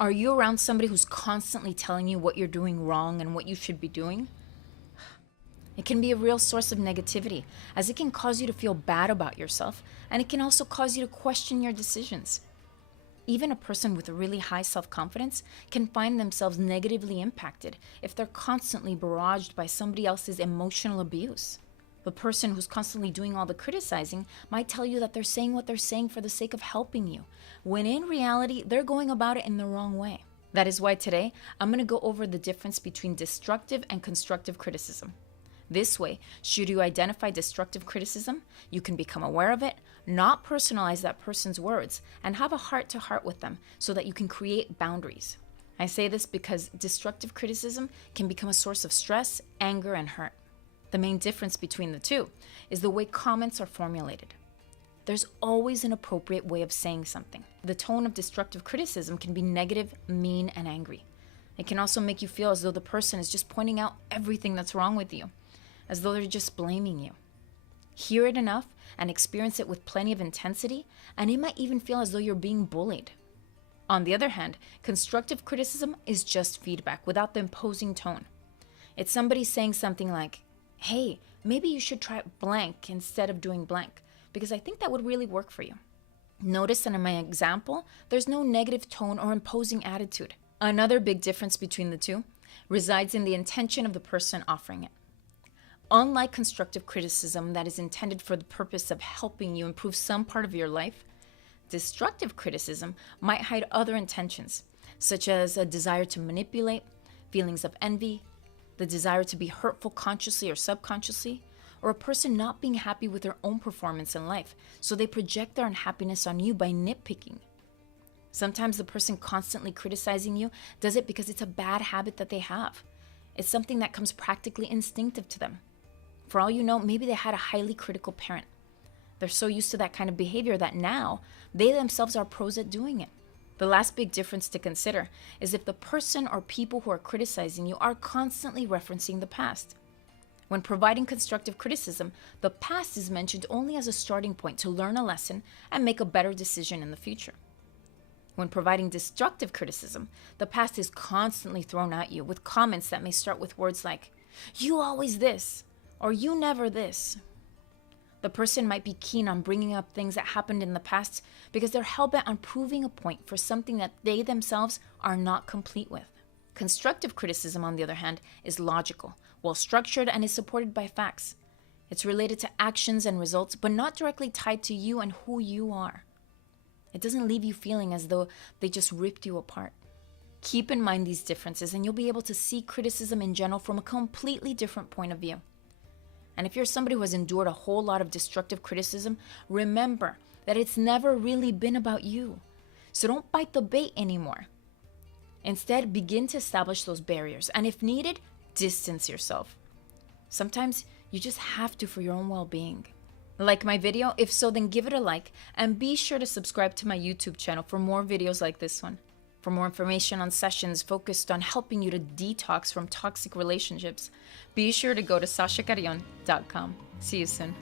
Are you around somebody who's constantly telling you what you're doing wrong and what you should be doing? It can be a real source of negativity, as it can cause you to feel bad about yourself, and it can also cause you to question your decisions. Even a person with really high self-confidence can find themselves negatively impacted if they're constantly barraged by somebody else's emotional abuse. The person who's constantly doing all the criticizing might tell you that they're saying what they're saying for the sake of helping you, when in reality, they're going about it in the wrong way. That is why today, I'm going to go over the difference between destructive and constructive criticism. This way, should you identify destructive criticism, you can become aware of it, not personalize that person's words, and have a heart-to-heart with them so that you can create boundaries. I say this because destructive criticism can become a source of stress, anger, and hurt. The main difference between the two is the way comments are formulated. There's always an appropriate way of saying something. The tone of destructive criticism can be negative, mean, and angry. It can also make you feel as though the person is just pointing out everything that's wrong with you, as though they're just blaming you. Hear it enough and experience it with plenty of intensity, and it might even feel as though you're being bullied. On the other hand, constructive criticism is just feedback without the imposing tone. It's somebody saying something like, "Hey, maybe you should try blank instead of doing blank, because I think that would really work for you." Notice that in my example, there's no negative tone or imposing attitude. Another big difference between the two resides in the intention of the person offering it. Unlike constructive criticism that is intended for the purpose of helping you improve some part of your life, destructive criticism might hide other intentions, such as a desire to manipulate, feelings of envy, the desire to be hurtful consciously or subconsciously, or a person not being happy with their own performance in life, so they project their unhappiness on you by nitpicking. Sometimes the person constantly criticizing you does it because it's a bad habit that they have. It's something that comes practically instinctive to them. For all you know, maybe they had a highly critical parent. They're so used to that kind of behavior that now they themselves are pros at doing it. The last big difference to consider is if the person or people who are criticizing you are constantly referencing the past. When providing constructive criticism, the past is mentioned only as a starting point to learn a lesson and make a better decision in the future. When providing destructive criticism, the past is constantly thrown at you with comments that may start with words like, "You always this," or "You never this." The person might be keen on bringing up things that happened in the past because they're hell-bent on proving a point for something that they themselves are not complete with. Constructive criticism, on the other hand, is logical, well-structured, and is supported by facts. It's related to actions and results, but not directly tied to you and who you are. It doesn't leave you feeling as though they just ripped you apart. Keep in mind these differences, and you'll be able to see criticism in general from a completely different point of view. And if you're somebody who has endured a whole lot of destructive criticism, remember that it's never really been about you. So don't bite the bait anymore. Instead, begin to establish those barriers, and if needed, distance yourself. Sometimes you just have to for your own well-being. Like my video? If so, then give it a like, and be sure to subscribe to my YouTube channel for more videos like this one. For more information on sessions focused on helping you to detox from toxic relationships, be sure to go to sashacarrion.com. See you soon.